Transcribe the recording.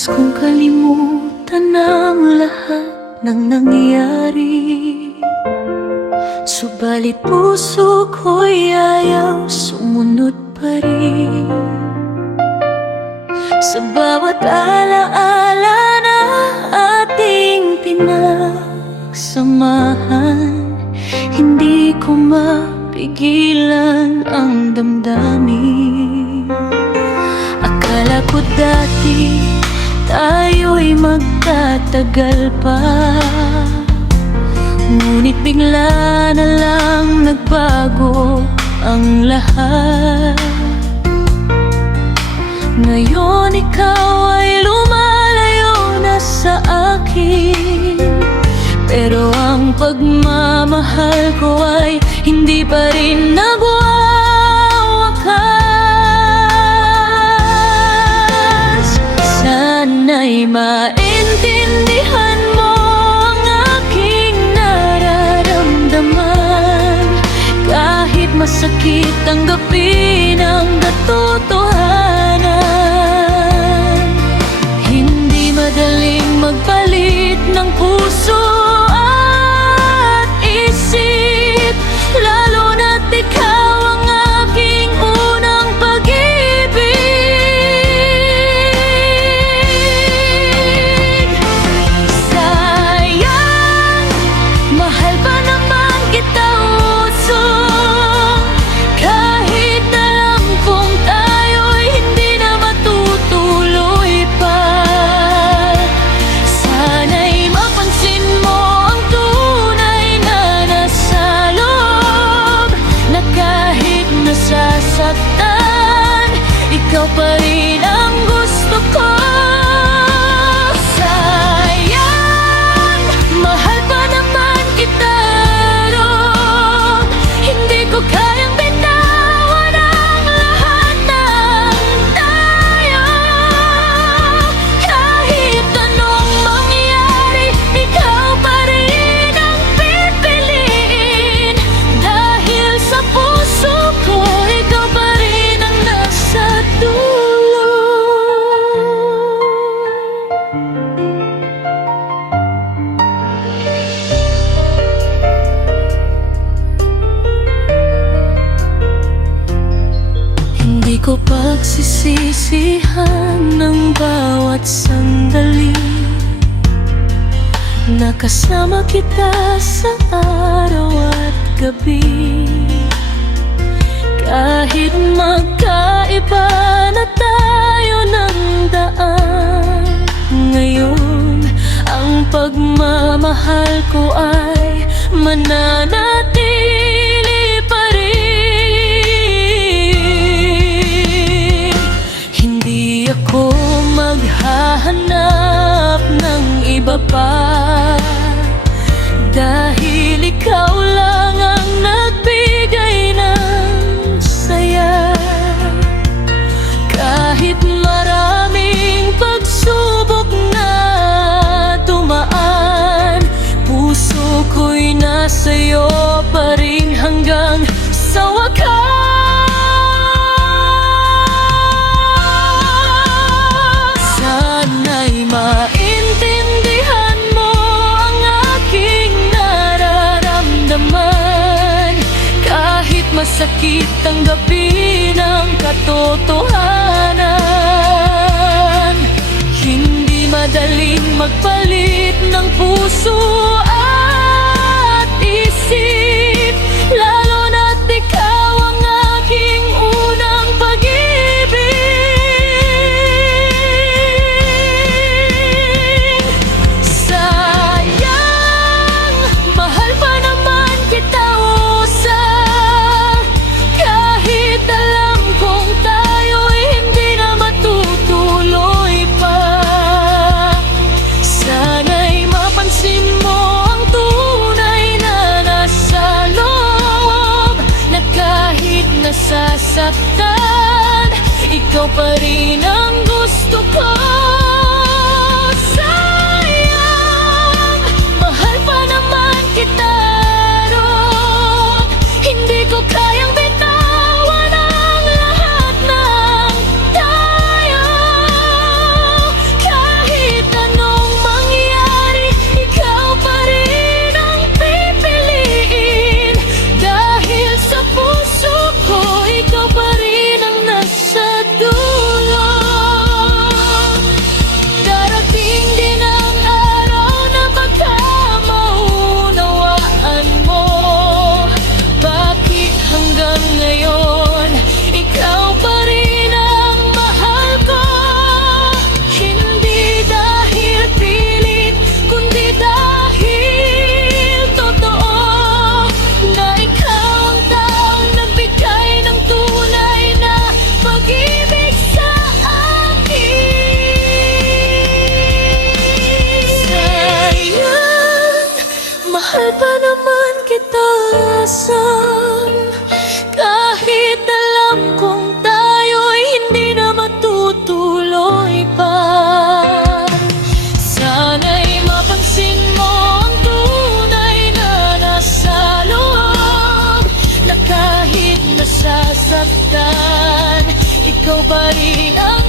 Nais kong kalimutan ang lahat ng nangyari, subalit puso ko'y ayaw sumunod pa rin. Sa bawat alaala na ating pinagsamahan, hindi ko mapigilan ang damdamin. Akala ko dati tayo'y magtatagal pa, ngunit bigla na lang nagbago ang lahat. Ngayon ikaw ay lumalayo na sa akin, pero ang pagmamahal ko ay hindi pa rin nagwawakas. Sana'y maintindihan mo ang aking nararamdaman, kahit masakit tanggapin ang katotohanan. Hindi madaling magpalit ng puso at isip, lalo na't ikaw ang aking unang pag-ibig. Sayang, mahal pa naman kita usong, kahit alam kong tayo'y hindi na matutuloy pa. Sana'y mapansin mo ang tunay na nasa loob, na kahit nasasaktan, ikaw pa rin ang gusto ko. Sayang, mahal pa naman kita ron, hindi ko kayang bitawan ang lahat ng tayo. Kahit anong mangyari, ikaw pa rin ang pipiliin, dahil sa puso ko ikaw pa rin ang nasa dulo. Hindi ko pagsisisihan ng bawat sandali, nakasama kita sa araw at gabi. Kahit magkaiba na tayo ng daan, ngayon ang pagmamahal ko ay mananatili pa rin. Hindi ako maghahanap ng iba pa, dahil ikaw lang ang nagbigay ng saya. Kahit maraming pagsubok na dumaan, puso ko'y nasa'yo pa rin hanggang sa wakas. Sana'y maintindihan mo ang aking nararamdaman, kahit masakit tanggapin ang katotohanan. Hindi madaling magpalit ng puso at isip, lalo na't ikaw ang aking unang pag-ibig. Sayang, mahal pa naman kita usang, kahit alam kong tayo'y hindi na matutuloy pa. Sana'y mapansin mo ang tunay na nasa loob, na kahit nasasaktan, ikaw pa rin ang gusto ko. Sayang, mahal pa naman kita ron, hindi ko kayang bitawan ang lahat ng tayo. ikaw pa rin ang